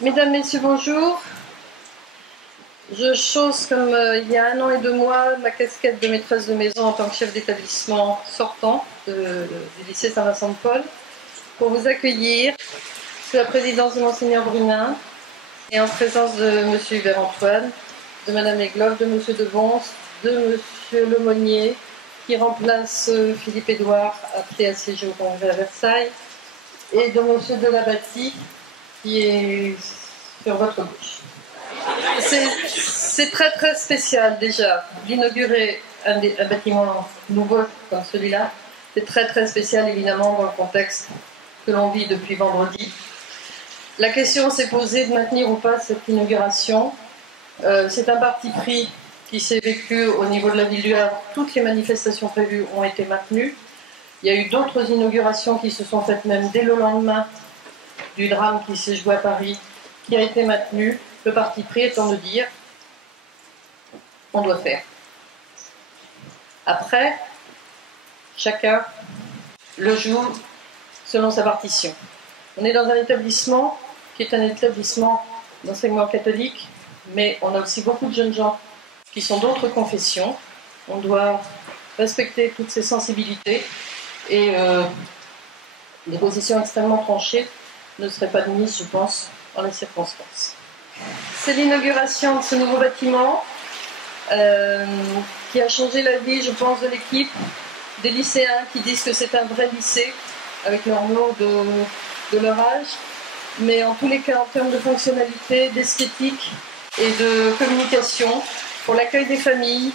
Mesdames, Messieurs, bonjour. Je chausse, comme il y a 1 an et 2 mois, ma casquette de maîtresse de maison en tant que chef d'établissement sortant du lycée Saint-Vincent-de-Paul pour vous accueillir sous la présidence de Monseigneur Brunin et en présence de M. Hubert-Antoine, de Mme Egloff, de M. de Bons, de M. Lemonnier, qui remplace Philippe-Édouard après à siéger au Congrès à Versailles, et de M. Delabattie, qui est sur votre gauche. C'est très très spécial déjà d'inaugurer un bâtiment nouveau comme celui-là. C'est très très spécial évidemment dans le contexte que l'on vit depuis vendredi. La question s'est posée de maintenir ou pas cette inauguration. C'est un parti pris qui s'est vécu au niveau de la ville du Havre. Toutes les manifestations prévues ont été maintenues. Il y a eu d'autres inaugurations qui se sont faites même dès le lendemain du drame qui s'est joué à Paris, qui a été maintenu. Le parti pris étant de dire on doit faire. Après, chacun le joue selon sa partition. On est dans un établissement qui est un établissement d'enseignement catholique, mais on a aussi beaucoup de jeunes gens qui sont d'autres confessions. On doit respecter toutes ces sensibilités et des positions extrêmement tranchées ne seraient pas admises, je pense, en les circonstances. C'est l'inauguration de ce nouveau bâtiment qui a changé la vie, je pense, de l'équipe, des lycéens qui disent que c'est un vrai lycée, avec leur nom de leur âge. Mais en tous les cas, en termes de fonctionnalité, d'esthétique et de communication, pour l'accueil des familles,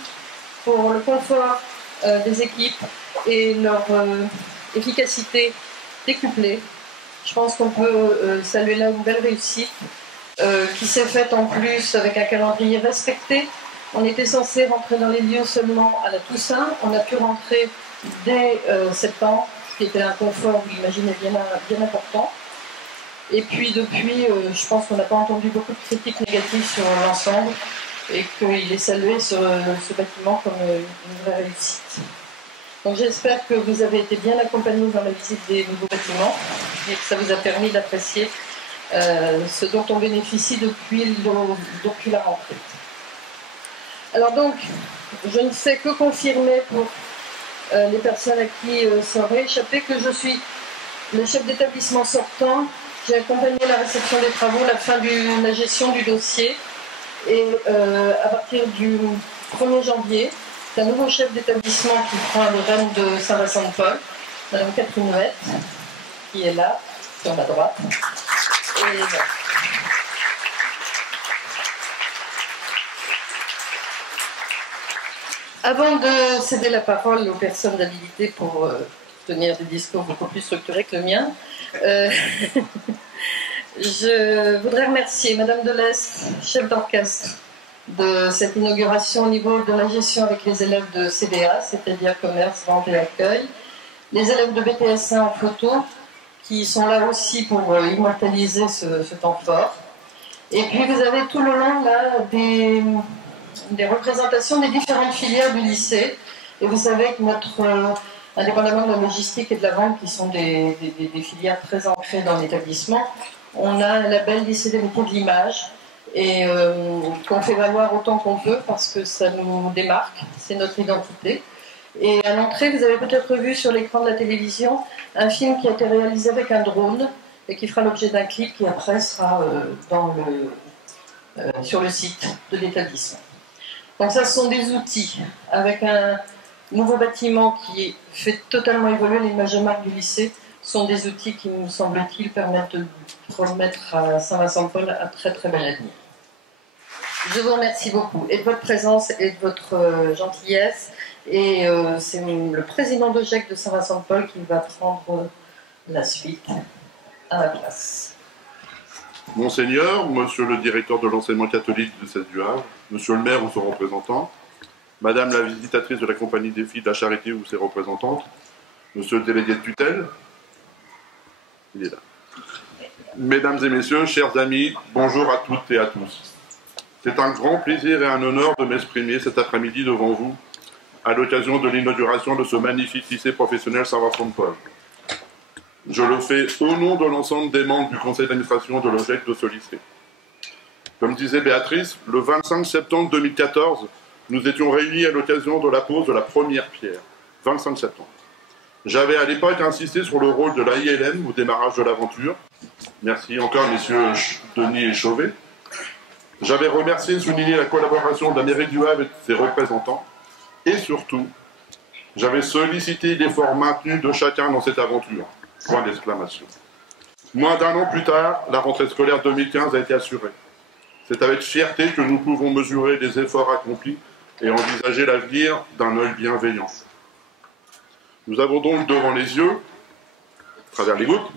pour le confort des équipes et leur efficacité décuplée, je pense qu'on peut saluer là une belle réussite qui s'est faite en plus avec un calendrier respecté. On était censé rentrer dans les lieux seulement à la Toussaint. On a pu rentrer dès septembre, ce qui était un confort, vous l'imaginez, bien important. Et puis depuis, je pense qu'on n'a pas entendu beaucoup de critiques négatives sur l'ensemble et qu'il est salué sur ce bâtiment comme une vraie réussite. Donc j'espère que vous avez été bien accompagnés dans la visite des nouveaux bâtiments et que ça vous a permis d'apprécier ce dont on bénéficie depuis la rentrée. Alors donc, je ne sais que confirmer pour les personnes à qui ça aurait échappé que je suis le chef d'établissement sortant. J'ai accompagné la réception des travaux, la fin de la gestion du dossier et à partir du 1er janvier, c'est un nouveau chef d'établissement qui prend le rêne de Saint-Vincent-de-Paul, Mme Catherine Huette, qui est là, sur ma droite. Et voilà. Avant de céder la parole aux personnes habilitées pour tenir des discours beaucoup plus structurés que le mien, je voudrais remercier Madame Delestre, chef d'orchestre, de cette inauguration au niveau de la gestion avec les élèves de CDA, c'est-à-dire commerce, vente et accueil, les élèves de BTS1 en photo, qui sont là aussi pour immortaliser ce temps fort. Et puis vous avez tout le long là des représentations des différentes filières du lycée. Et vous savez que indépendamment de la logistique et de la vente, qui sont des filières très ancrées dans l'établissement, on a un label lycée des métiers de l'image et qu'on fait valoir autant qu'on peut parce que ça nous démarque, c'est notre identité. Et à l'entrée, vous avez peut-être vu sur l'écran de la télévision un film qui a été réalisé avec un drone et qui fera l'objet d'un clip qui après sera sur le site de l'établissement. Donc ça, ce sont des outils avec un nouveau bâtiment qui fait totalement évoluer l'image de marque du lycée. Ce sont des outils qui, me semble-t-il, permettent de promettre à Saint-Vincent-de-Paul un très très bel avenir. Je vous remercie beaucoup et de votre présence et de votre gentillesse. Et c'est le président de GEC de Saint-Vincent-de-Paul qui va prendre la suite à la place. Monseigneur, Monsieur le directeur de l'enseignement catholique de cette du Havre, Monsieur le maire ou son représentant, Madame la visitatrice de la compagnie des filles de la Charité ou ses représentantes, Monsieur le délégué de tutelle, il est là. Mesdames et messieurs, chers amis, bonjour à toutes et à tous. C'est un grand plaisir et un honneur de m'exprimer cet après-midi devant vous à l'occasion de l'inauguration de ce magnifique lycée professionnel Saint-Vincent-de-Paul. Je le fais au nom de l'ensemble des membres du conseil d'administration de l'OGEC de ce lycée. Comme disait Béatrice, le 25 septembre 2014, nous étions réunis à l'occasion de la pose de la première pierre. 25 septembre. J'avais à l'époque insisté sur le rôle de la ILM au démarrage de l'aventure. Merci encore, messieurs Denis et Chauvet. J'avais remercié et souligné la collaboration de la mairie du Havre et de ses représentants. Et surtout, j'avais sollicité l'effort maintenu de chacun dans cette aventure. Point d'exclamation. Moins d'un an plus tard, la rentrée scolaire 2015 a été assurée. C'est avec fierté que nous pouvons mesurer les efforts accomplis et envisager l'avenir d'un œil bienveillant. Nous avons donc devant les yeux, à travers les gouttes,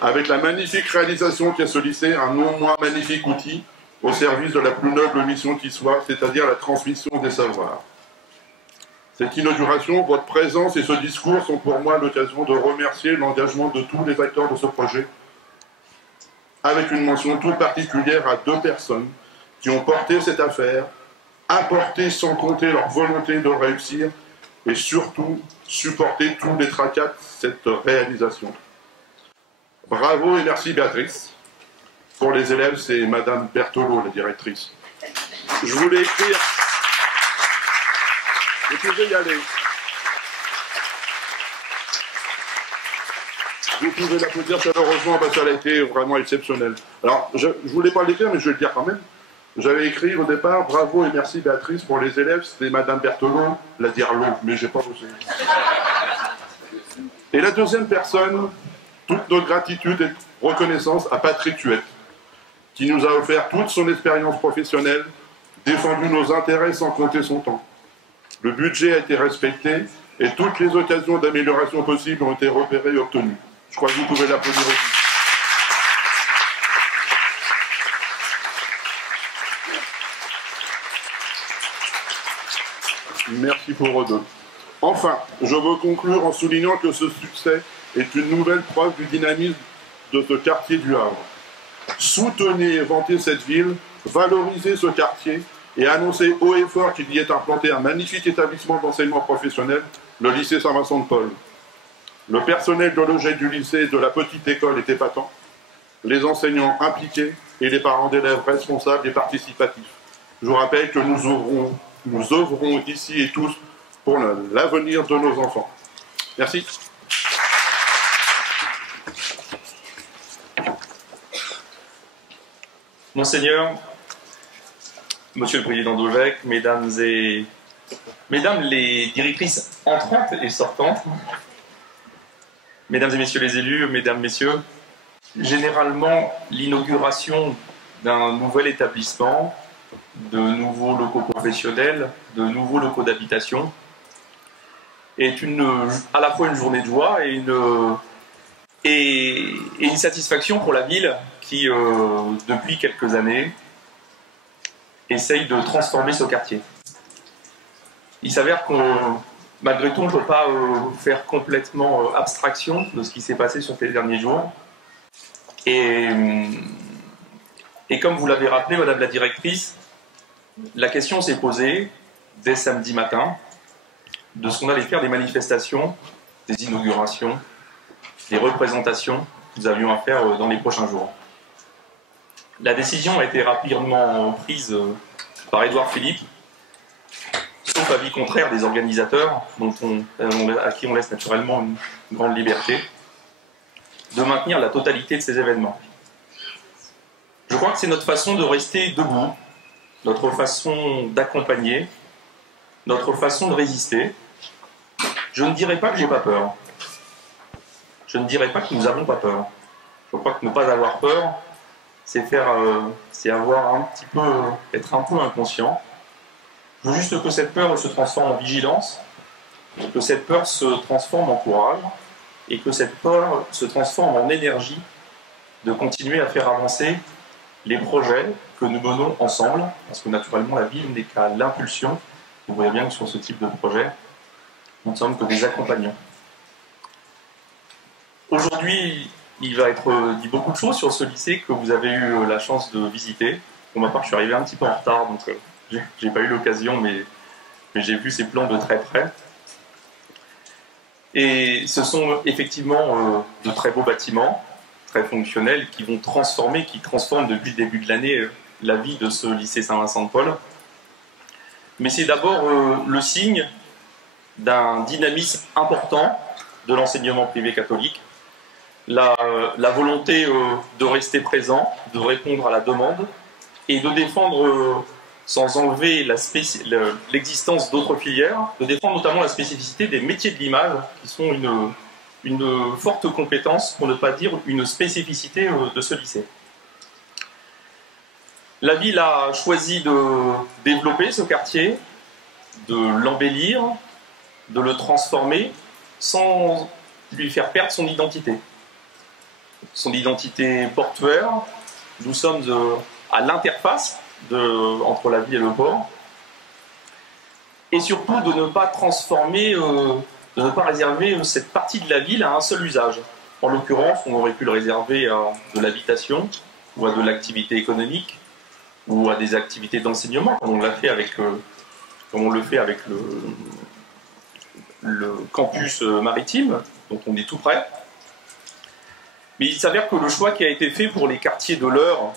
avec la magnifique réalisation qu'est ce lycée, un non moins magnifique outil au service de la plus noble mission qui soit, c'est-à-dire la transmission des savoirs. Cette inauguration, votre présence et ce discours sont pour moi l'occasion de remercier l'engagement de tous les acteurs de ce projet, avec une mention toute particulière à 2 personnes qui ont porté cette affaire, apporté sans compter leur volonté de réussir et surtout supporté tous les tracas de cette réalisation. Bravo et merci Béatrice. Pour les élèves, c'est Madame Berthelot, la directrice. Je voulais écrire... Vous pouvez y aller. Vous pouvez l'applaudir chaleureusement parce qu'elle a été vraiment exceptionnelle. Alors, je ne voulais pas l'écrire, mais je vais le dire quand même. J'avais écrit au départ, bravo et merci Béatrice pour les élèves, c'était Madame Berthelot, la dire l'eau, mais j'ai pas osé. Et la deuxième personne, toute notre gratitude et reconnaissance à Patrick Huette, qui nous a offert toute son expérience professionnelle, défendu nos intérêts sans compter son temps. Le budget a été respecté et toutes les occasions d'amélioration possibles ont été repérées et obtenues. Je crois que vous pouvez l'applaudir aussi. Merci pour eux deux. Enfin, je veux conclure en soulignant que ce succès est une nouvelle preuve du dynamisme de ce quartier du Havre. Soutenez et vantez cette ville, valorisez ce quartier et annoncez haut et fort qu'il y est implanté un magnifique établissement d'enseignement professionnel, le lycée Saint-Vincent-de-Paul. Le personnel de logé du lycée et de la petite école est épatant, les enseignants impliqués et les parents d'élèves responsables et participatifs. Je vous rappelle que nous œuvrons ici et tous pour l'avenir de nos enfants. Merci. Monseigneur, Monsieur le Président d'Auvec, Mesdames les directrices entrantes et sortantes, Mesdames et Messieurs les élus, Mesdames, Messieurs, généralement, l'inauguration d'un nouvel établissement, de nouveaux locaux professionnels, de nouveaux locaux d'habitation, est à la fois une journée de joie et une satisfaction pour la ville qui, depuis quelques années, essaye de transformer ce quartier. Il s'avère qu'on, malgré tout, on ne peut pas faire complètement abstraction de ce qui s'est passé sur ces derniers jours. Et comme vous l'avez rappelé, Madame la directrice, la question s'est posée dès samedi matin de ce qu'on allait faire des manifestations, des inaugurations, des représentations que nous avions à faire dans les prochains jours. La décision a été rapidement prise par Édouard Philippe, sauf avis contraire des organisateurs, à qui on laisse naturellement une grande liberté, de maintenir la totalité de ces événements. Je crois que c'est notre façon de rester debout, notre façon d'accompagner, notre façon de résister. Je ne dirais pas que j'ai pas peur. Je ne dirais pas que nous n'avons pas peur. Je crois que ne pas avoir peur, c'est avoir être un peu inconscient. Je veux juste que cette peur se transforme en vigilance, que cette peur se transforme en courage, et que cette peur se transforme en énergie de continuer à faire avancer les projets que nous menons ensemble, parce que naturellement la ville n'est qu'à l'impulsion. Vous voyez bien que sur ce type de projet, nous ne sommes que des accompagnants. Aujourd'hui, il va être dit beaucoup de choses sur ce lycée que vous avez eu la chance de visiter. Pour ma part, je suis arrivé un petit peu en retard, donc j'ai pas eu l'occasion, mais j'ai vu ces plans de très près. Et ce sont effectivement de très beaux bâtiments, très fonctionnels, qui vont transformer, qui transforment depuis le début de l'année la vie de ce lycée Saint-Vincent-de-Paul. Mais c'est d'abord le signe d'un dynamisme important de l'enseignement privé catholique, la volonté de rester présent, de répondre à la demande et de défendre, sans enlever l'existence d'autres filières, de défendre notamment la spécificité des métiers de l'image, qui sont une forte compétence, pour ne pas dire une spécificité de ce lycée. La ville a choisi de développer ce quartier, de l'embellir, de le transformer, sans lui faire perdre son identité. Son identité portuaire. Nous sommes à l'interface entre la ville et le port. Et surtout de ne pas transformer, de ne pas réserver cette partie de la ville à un seul usage. En l'occurrence, on aurait pu le réserver à de l'habitation, ou à de l'activité économique, ou à des activités d'enseignement, comme on le fait avec le campus maritime, dont on est tout près. Mais il s'avère que le choix qui a été fait pour les quartiers de l'Eure,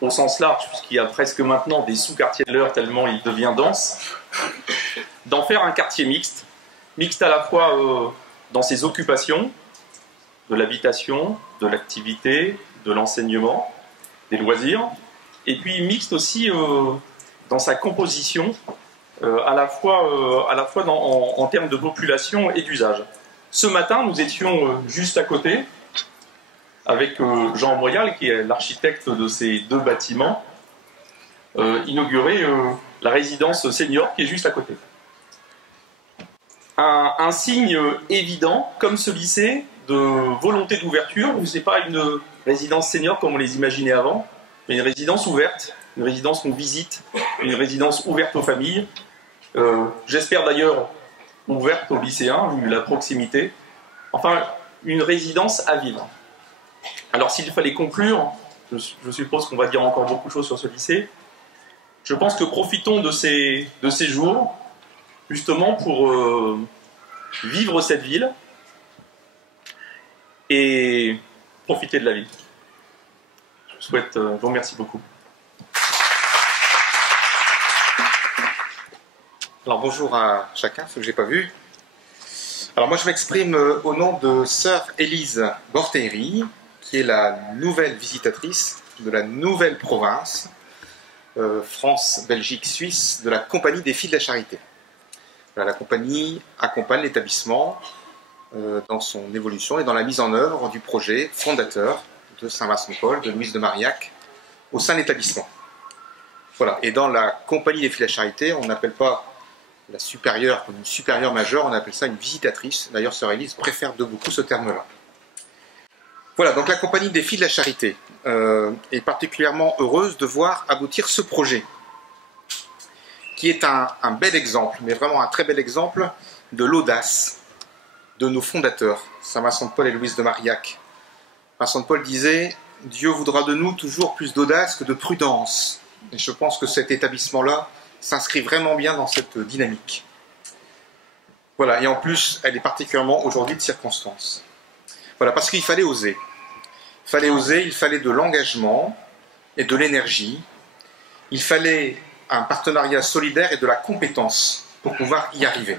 au sens large, puisqu'il y a presque maintenant des sous-quartiers de l'Eure tellement il devient dense, d'en faire un quartier mixte à la fois dans ses occupations, de l'habitation, de l'activité, de l'enseignement, des loisirs, et puis mixte aussi dans sa composition, à la fois en termes de population et d'usage. Ce matin, nous étions juste à côté, avec Jean Moyal, qui est l'architecte de ces deux bâtiments, inaugurer la résidence senior qui est juste à côté. Un signe évident, comme ce lycée, de volonté d'ouverture, où ce n'est pas une résidence senior comme on les imaginait avant, mais une résidence ouverte, une résidence qu'on visite, une résidence ouverte aux familles. J'espère d'ailleurs ouverte aux lycéens, vu la proximité. Enfin, une résidence à vivre. Alors s'il fallait conclure, je suppose qu'on va dire encore beaucoup de choses sur ce lycée, je pense que profitons de ces jours, justement pour vivre cette ville et profiter de la vie. Je vous remercie beaucoup. Alors bonjour à chacun, ceux que je n'ai pas vus. Alors moi je m'exprime au nom de sœur Élise Bortéry, qui est la nouvelle visitatrice de la nouvelle province, France, Belgique, Suisse, de la Compagnie des Filles de la Charité. Voilà, la compagnie accompagne l'établissement dans son évolution et dans la mise en œuvre du projet fondateur de Saint-Vincent-de-Paul, de Louise de Marillac, au sein de l'établissement. Voilà. Et dans la Compagnie des Filles de la Charité, on n'appelle pas la supérieure comme une supérieure majeure, on appelle ça une visitatrice. D'ailleurs, sœur Élise préfère de beaucoup ce terme-là. Voilà, donc la Compagnie des Filles de la Charité est particulièrement heureuse de voir aboutir ce projet, qui est un bel exemple, mais vraiment un très bel exemple de l'audace de nos fondateurs, Saint-Vincent-de-Paul et Louise de Marillac. Vincent-de-Paul disait « Dieu voudra de nous toujours plus d'audace que de prudence ». Et je pense que cet établissement-là s'inscrit vraiment bien dans cette dynamique. Voilà, et en plus, elle est particulièrement aujourd'hui de circonstance. Voilà, parce qu'il fallait oser. Il fallait oser, il fallait de l'engagement et de l'énergie. Il fallait un partenariat solidaire et de la compétence pour pouvoir y arriver.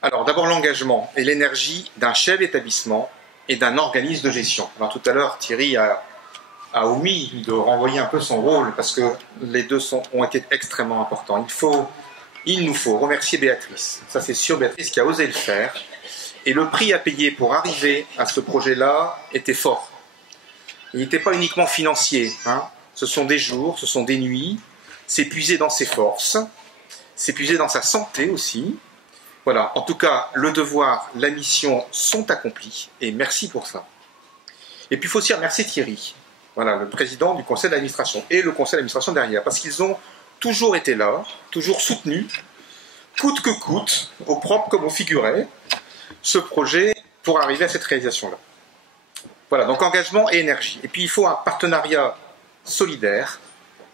Alors, d'abord l'engagement et l'énergie d'un chef d'établissement et d'un organisme de gestion. Alors tout à l'heure, Thierry a omis de renvoyer un peu son rôle parce que les deux ont été extrêmement importants. Il nous faut remercier Béatrice. Ça c'est sûr, Béatrice qui a osé le faire. Et le prix à payer pour arriver à ce projet-là était fort. Il n'était pas uniquement financier. Ce sont des jours, ce sont des nuits. S'épuiser dans ses forces, s'épuiser dans sa santé aussi. Voilà, en tout cas, le devoir, la mission sont accomplis. Et merci pour ça. Et puis il faut aussi remercier Thierry. Voilà, le président du conseil d'administration et le conseil d'administration derrière, parce qu'ils ont toujours été là, toujours soutenu, coûte que coûte, au propre comme au figuré, ce projet pour arriver à cette réalisation-là. Voilà, donc engagement et énergie. Et puis il faut un partenariat solidaire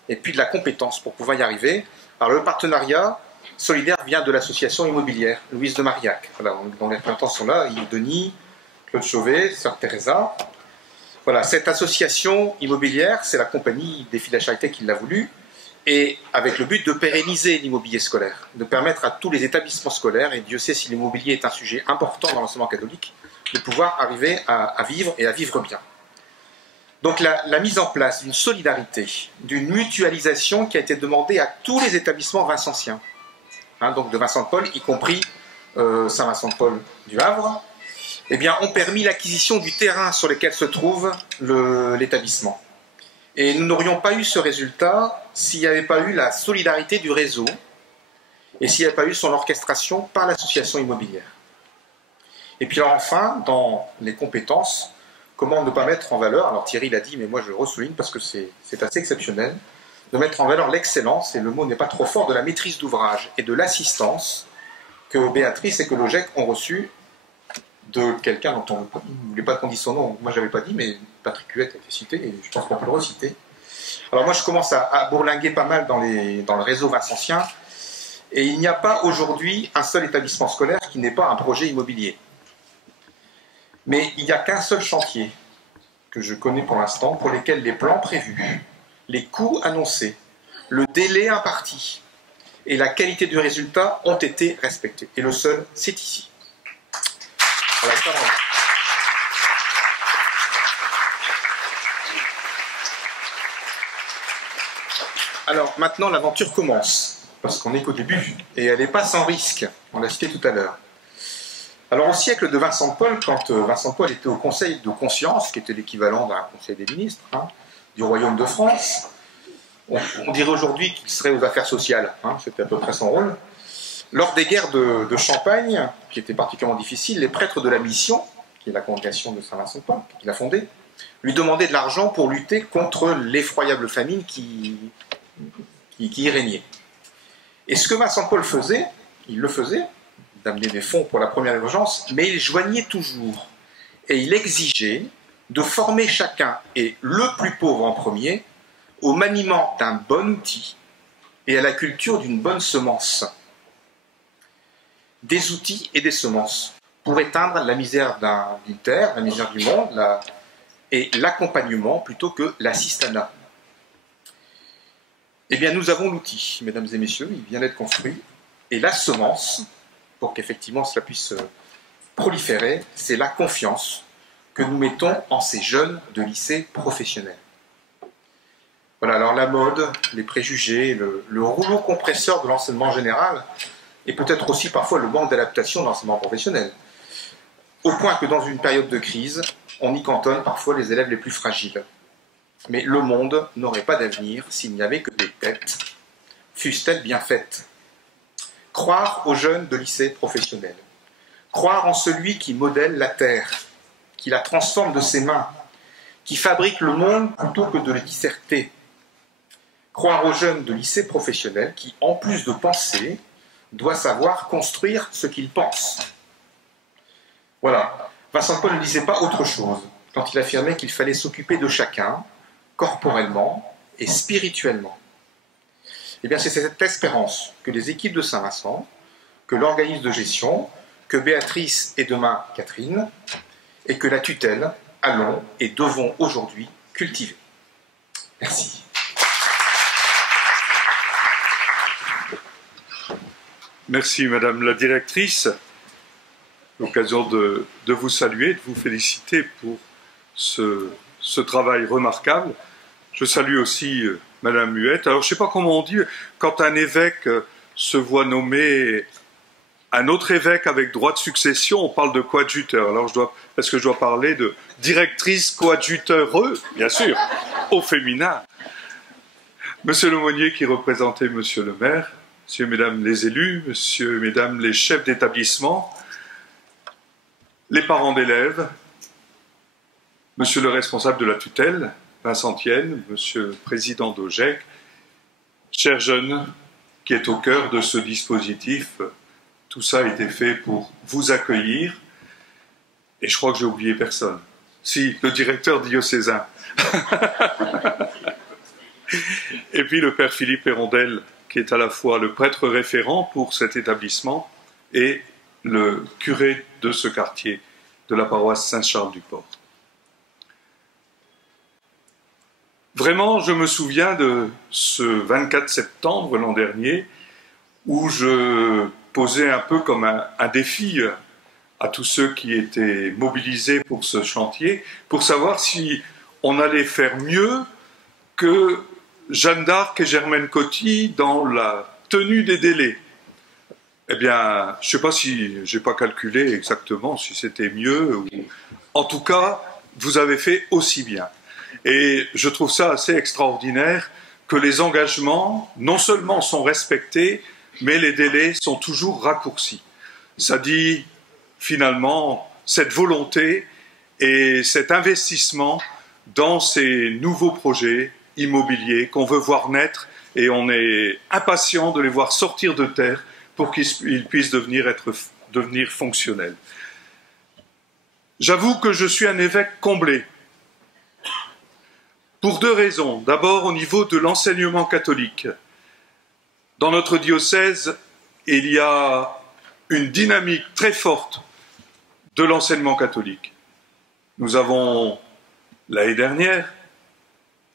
et puis de la compétence pour pouvoir y arriver. Alors le partenariat solidaire vient de l'association immobilière Louise de Marillac. Voilà, dont les représentants sont là, Yves Denis, Claude Chauvet, sœur Teresa. Voilà, cette association immobilière, c'est la compagnie des Filles de la Charité qui l'a voulu, et avec le but de pérenniser l'immobilier scolaire, de permettre à tous les établissements scolaires, et Dieu sait si l'immobilier est un sujet important dans l'enseignement catholique, de pouvoir arriver à vivre et à vivre bien. Donc la mise en place d'une solidarité, d'une mutualisation qui a été demandée à tous les établissements vincentiens, donc de Vincent de Paul, y compris Saint-Vincent-de-Paul du Havre, eh bien, ont permis l'acquisition du terrain sur lequel se trouve l'établissement. Et nous n'aurions pas eu ce résultat s'il n'y avait pas eu la solidarité du réseau et s'il n'y avait pas eu son orchestration par l'association immobilière. Et puis enfin, dans les compétences, comment ne pas mettre en valeur, alors Thierry l'a dit, mais moi je le ressouligne parce que c'est assez exceptionnel, de mettre en valeur l'excellence, et le mot n'est pas trop fort, de la maîtrise d'ouvrage et de l'assistance que Béatrice et que l'OGEC ont reçu de quelqu'un dont on ne voulait pas qu'on dise son nom, moi je n'avais pas dit, mais Patrick Huette a été cité, et je pense qu'on peut le reciter. Alors moi je commence à bourlinguer pas mal dans le réseau vincentien, et il n'y a pas aujourd'hui un seul établissement scolaire qui n'ait pas un projet immobilier. Mais il n'y a qu'un seul chantier que je connais pour l'instant, pour lesquels les plans prévus, les coûts annoncés, le délai imparti et la qualité du résultat ont été respectés. Et le seul, c'est ici. Voilà, ça va. Alors maintenant, l'aventure commence, parce qu'on n'est qu'au début, et elle n'est pas sans risque, on l'a cité tout à l'heure. Alors au siècle de Vincent de Paul, quand Vincent de Paul était au Conseil de Conscience, qui était l'équivalent d'un Conseil des ministres, du Royaume de France, on dirait aujourd'hui qu'il serait aux affaires sociales, c'était à peu près son rôle. Lors des guerres de Champagne, qui étaient particulièrement difficiles, les prêtres de la Mission, qui est la congrégation de Saint-Vincent de Paul, qu'il a fondée, lui demandaient de l'argent pour lutter contre l'effroyable famine qui y régnait. Et ce que Vincent de Paul faisait, il le faisait, d'amener des fonds pour la première urgence, mais il joignait toujours. Et il exigeait de former chacun, et le plus pauvre en premier, au maniement d'un bon outil et à la culture d'une bonne semence. Des outils et des semences pour éteindre la misère d'une terre, la misère du monde, et l'accompagnement plutôt que l'assistanat. Eh bien, nous avons l'outil, mesdames et messieurs, il vient d'être construit, et la semence, pour qu'effectivement cela puisse proliférer, c'est la confiance que nous mettons en ces jeunes de lycée professionnel. Voilà, alors la mode, les préjugés, le rouleau compresseur de l'enseignement général, et peut-être aussi parfois le manque d'adaptation de l'enseignement professionnel, au point que dans une période de crise, on y cantonne parfois les élèves les plus fragiles. Mais le monde n'aurait pas d'avenir s'il n'y avait que des têtes, fussent-elles bien faites. Croire aux jeunes de lycée professionnel, croire en celui qui modèle la terre, qui la transforme de ses mains, qui fabrique le monde plutôt que de le disserter. Croire aux jeunes de lycée professionnel qui, en plus de penser, doit savoir construire ce qu'il pense. Voilà. Vincent de Paul ne disait pas autre chose quand il affirmait qu'il fallait s'occuper de chacun, corporellement et spirituellement. Eh bien, c'est cette espérance que les équipes de Saint-Vincent, que l'organisme de gestion, que Béatrice et demain Catherine, et que la tutelle allons et devons aujourd'hui cultiver. Merci. Merci Madame la Directrice. L'occasion de vous saluer, de vous féliciter pour ce travail remarquable. Je salue aussi Madame Huette. Alors je ne sais pas comment on dit, quand un évêque se voit nommer un autre évêque avec droit de succession, on parle de coadjuteur. Alors est-ce que je dois parler de directrice coadjuteureux, bien sûr, au féminin. Monsieur l'aumônier qui représentait Monsieur le maire, Messieurs et Mesdames les élus, Messieurs et Mesdames les chefs d'établissement, les parents d'élèves, Monsieur le responsable de la tutelle, Vincentienne, Monsieur le président d'OGEC, chers jeunes qui est au cœur de ce dispositif, tout ça a été fait pour vous accueillir, et je crois que j'ai oublié personne. Si, le directeur diocésain. Et puis le père Philippe Hérondel, qui est à la fois le prêtre référent pour cet établissement et le curé de ce quartier de la paroisse Saint-Charles-du-Port. Vraiment, je me souviens de ce 24 septembre l'an dernier, où je posais un peu comme un défi à tous ceux qui étaient mobilisés pour ce chantier, pour savoir si on allait faire mieux que Jeanne d'Arc et Germaine Coty dans la tenue des délais. Eh bien, je ne sais pas si j'ai pas calculé exactement si c'était mieux. En tout cas, vous avez fait aussi bien. Et je trouve ça assez extraordinaire que les engagements, non seulement sont respectés, mais les délais sont toujours raccourcis. Ça dit, finalement, cette volonté et cet investissement dans ces nouveaux projets immobiliers qu'on veut voir naître, et on est impatient de les voir sortir de terre pour qu'ils puissent devenir fonctionnels. J'avoue que je suis un évêque comblé, pour deux raisons. D'abord, au niveau de l'enseignement catholique. Dans notre diocèse, il y a une dynamique très forte de l'enseignement catholique. Nous avons, l'année dernière,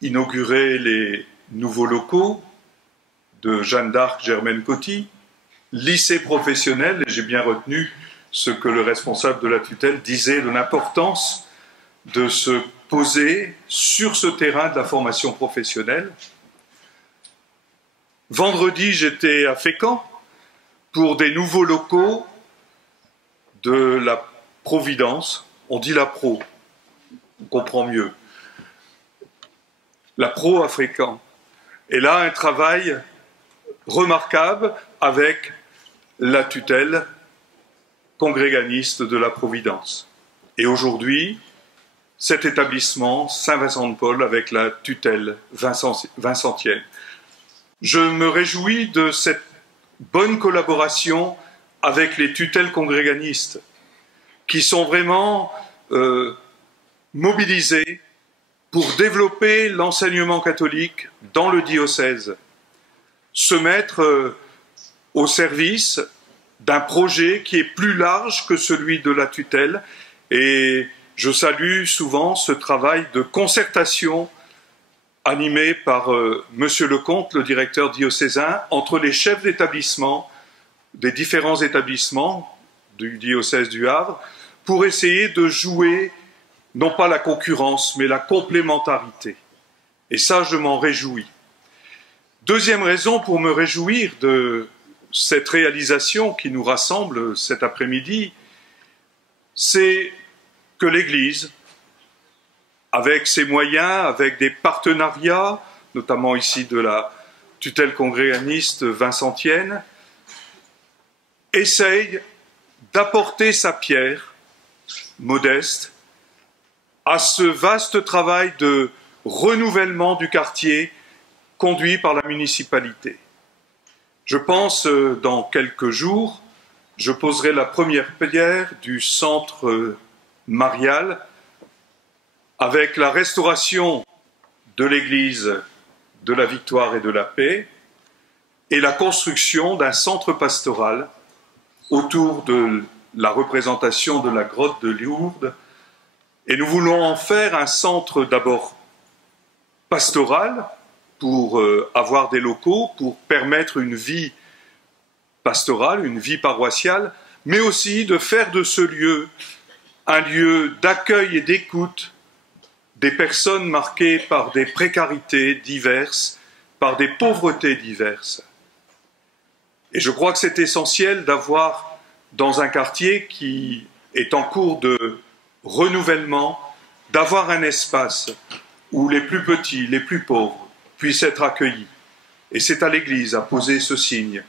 inauguré les nouveaux locaux de Jeanne d'Arc, Germaine Coty, lycée professionnel, et j'ai bien retenu ce que le responsable de la tutelle disait de l'importance de se poser sur ce terrain de la formation professionnelle. Vendredi, j'étais à Fécamp pour des nouveaux locaux de la Providence. On dit la Pro, on comprend mieux. La Pro à Fécamp. Et là, un travail remarquable avec la tutelle congréganiste de la Providence. Et aujourd'hui, cet établissement, Saint-Vincent-de-Paul, avec la tutelle vincentienne. Je me réjouis de cette bonne collaboration avec les tutelles congréganistes, qui sont vraiment mobilisées pour développer l'enseignement catholique dans le diocèse, se mettre au service d'un projet qui est plus large que celui de la tutelle, et je salue souvent ce travail de concertation animé par Monsieur Lecomte, le directeur diocésain, entre les chefs d'établissement des différents établissements du diocèse du Havre, pour essayer de jouer non pas la concurrence, mais la complémentarité. Et ça, je m'en réjouis. Deuxième raison pour me réjouir de cette réalisation qui nous rassemble cet après-midi, c'est que l'Église, avec ses moyens, avec des partenariats, notamment ici de la tutelle congréganiste vincentienne, essaye d'apporter sa pierre modeste à ce vaste travail de renouvellement du quartier conduit par la municipalité. Je pense, dans quelques jours, je poserai la première pierre du centre marial avec la restauration de l'église de la Victoire et de la Paix et la construction d'un centre pastoral autour de la représentation de la grotte de Lourdes. Et nous voulons en faire un centre d'abord pastoral pour avoir des locaux, pour permettre une vie pastorale, une vie paroissiale, mais aussi de faire de ce lieu un lieu d'accueil et d'écoute des personnes marquées par des précarités diverses, par des pauvretés diverses. Et je crois que c'est essentiel d'avoir, dans un quartier qui est en cours de renouvellement, d'avoir un espace où les plus petits, les plus pauvres puissent être accueillis. Et c'est à l'Église à poser ce signe,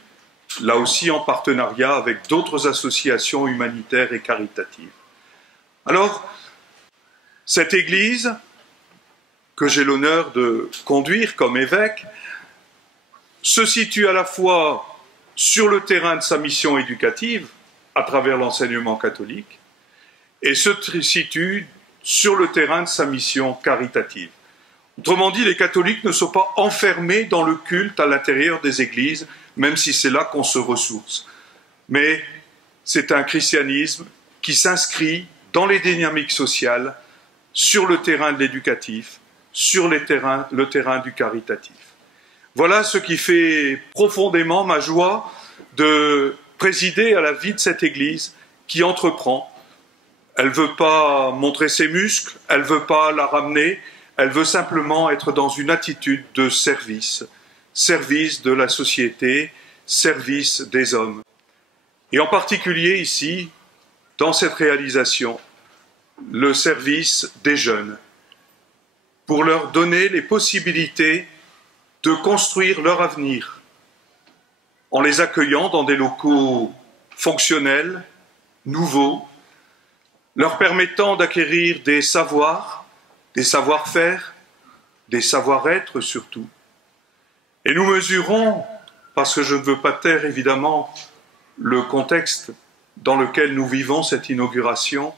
là aussi en partenariat avec d'autres associations humanitaires et caritatives. Alors, cette Église, que j'ai l'honneur de conduire comme évêque, se situe à la fois sur le terrain de sa mission éducative, à travers l'enseignement catholique, et se situe sur le terrain de sa mission caritative. Autrement dit, les catholiques ne sont pas enfermés dans le culte à l'intérieur des églises, même si c'est là qu'on se ressource. Mais c'est un christianisme qui s'inscrit dans les dynamiques sociales, sur le terrain de l'éducatif, sur le terrain du caritatif. Voilà ce qui fait profondément ma joie de présider à la vie de cette Église qui entreprend. Elle ne veut pas montrer ses muscles, elle ne veut pas la ramener, elle veut simplement être dans une attitude de service, service de la société, service des hommes. Et en particulier ici, dans cette réalisation, le service des jeunes, pour leur donner les possibilités de construire leur avenir, en les accueillant dans des locaux fonctionnels, nouveaux, leur permettant d'acquérir des savoirs, des savoir-faire, des savoir-être surtout. Et nous mesurons, parce que je ne veux pas taire évidemment le contexte dans lequel nous vivons cette inauguration,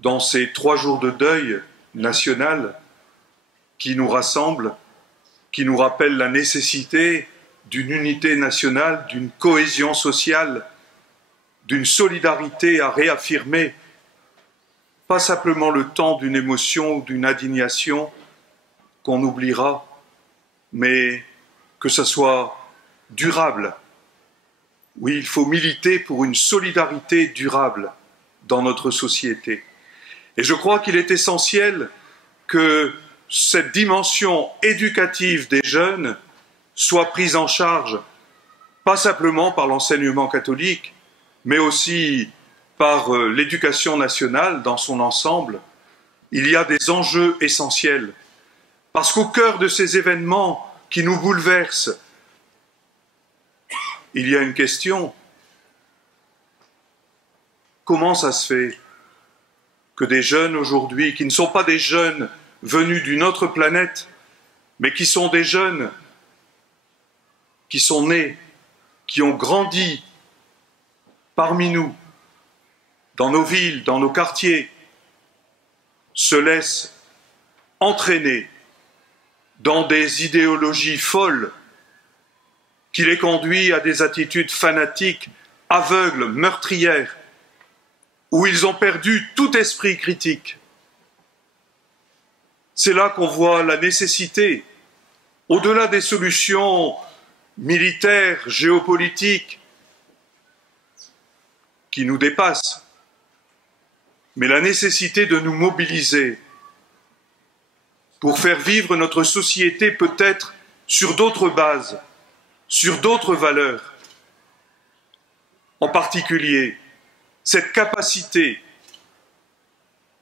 dans ces 3 jours de deuil national qui nous rassemblent, qui nous rappellent la nécessité d'une unité nationale, d'une cohésion sociale, d'une solidarité à réaffirmer, pas simplement le temps d'une émotion ou d'une indignation qu'on oubliera, mais que ça soit durable. Oui, il faut militer pour une solidarité durable dans notre société. Et je crois qu'il est essentiel que cette dimension éducative des jeunes soit prise en charge, pas simplement par l'enseignement catholique, mais aussi par l'éducation nationale dans son ensemble. Il y a des enjeux essentiels, parce qu'au cœur de ces événements qui nous bouleversent, il y a une question. Comment ça se fait que des jeunes aujourd'hui, qui ne sont pas des jeunes venus d'une autre planète, mais qui sont des jeunes qui sont nés, qui ont grandi parmi nous, dans nos villes, dans nos quartiers, se laissent entraîner dans des idéologies folles qui les conduisent à des attitudes fanatiques, aveugles, meurtrières, où ils ont perdu tout esprit critique. C'est là qu'on voit la nécessité, au-delà des solutions militaires, géopolitiques, qui nous dépassent, mais la nécessité de nous mobiliser pour faire vivre notre société peut-être sur d'autres bases, sur d'autres valeurs. En particulier, cette capacité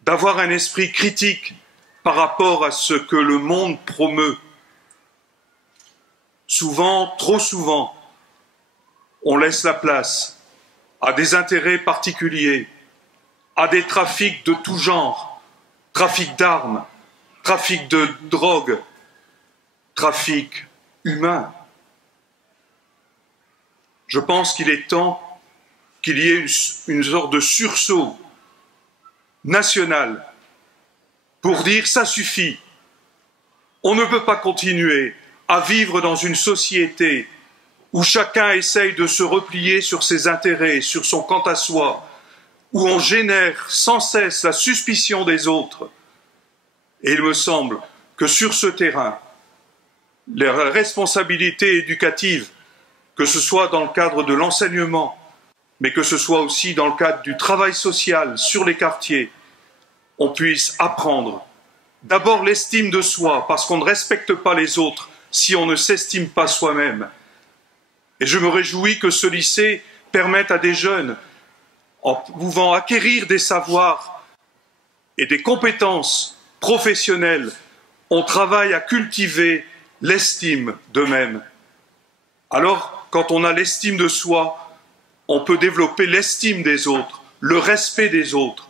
d'avoir un esprit critique par rapport à ce que le monde promeut. Souvent, trop souvent, on laisse la place à des intérêts particuliers, à des trafics de tout genre, trafic d'armes, trafic de drogue, trafic humain. Je pense qu'il est temps qu'il y ait une sorte de sursaut national pour dire ça suffit. On ne peut pas continuer à vivre dans une société où chacun essaye de se replier sur ses intérêts, sur son quant à soi, où on génère sans cesse la suspicion des autres. Et il me semble que sur ce terrain, les responsabilités éducatives, que ce soit dans le cadre de l'enseignement, mais que ce soit aussi dans le cadre du travail social sur les quartiers, on puisse apprendre d'abord l'estime de soi, parce qu'on ne respecte pas les autres si on ne s'estime pas soi-même. Et je me réjouis que ce lycée permette à des jeunes, en pouvant acquérir des savoirs et des compétences professionnelles, on travaille à cultiver l'estime d'eux-mêmes. Alors, quand on a l'estime de soi, on peut développer l'estime des autres, le respect des autres,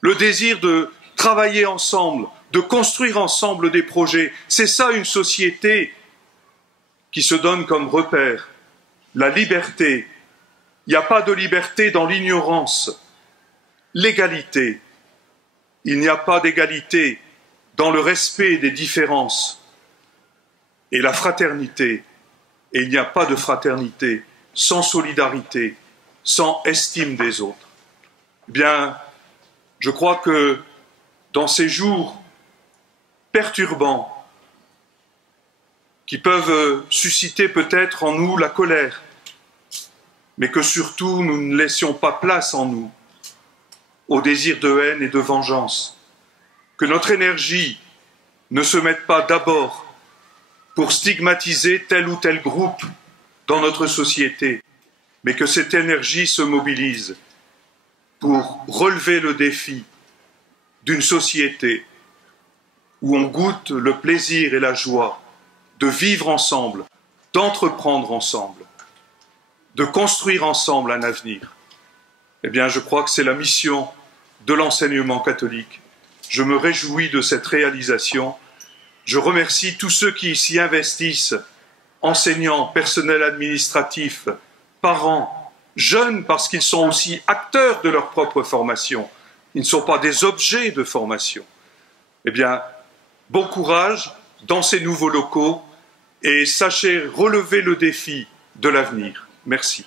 le désir de travailler ensemble, de construire ensemble des projets. C'est ça une société qui se donne comme repère la liberté. Il n'y a pas de liberté dans l'ignorance. L'égalité. Il n'y a pas d'égalité dans le respect des différences. Et la fraternité. Et il n'y a pas de fraternité sans solidarité, sans estime des autres. Bien, je crois que dans ces jours perturbants, qui peuvent susciter peut-être en nous la colère, mais que surtout nous ne laissions pas place en nous au désir de haine et de vengeance, que notre énergie ne se mette pas d'abord pour stigmatiser tel ou tel groupe dans notre société, mais que cette énergie se mobilise pour relever le défi d'une société où on goûte le plaisir et la joie de vivre ensemble, d'entreprendre ensemble, de construire ensemble un avenir. Eh bien, je crois que c'est la mission de l'enseignement catholique. Je me réjouis de cette réalisation. Je remercie tous ceux qui s'y investissent, enseignants, personnel administratif, parents, jeunes, parce qu'ils sont aussi acteurs de leur propre formation. Ils ne sont pas des objets de formation. Eh bien, bon courage dans ces nouveaux locaux et sachez relever le défi de l'avenir. Merci.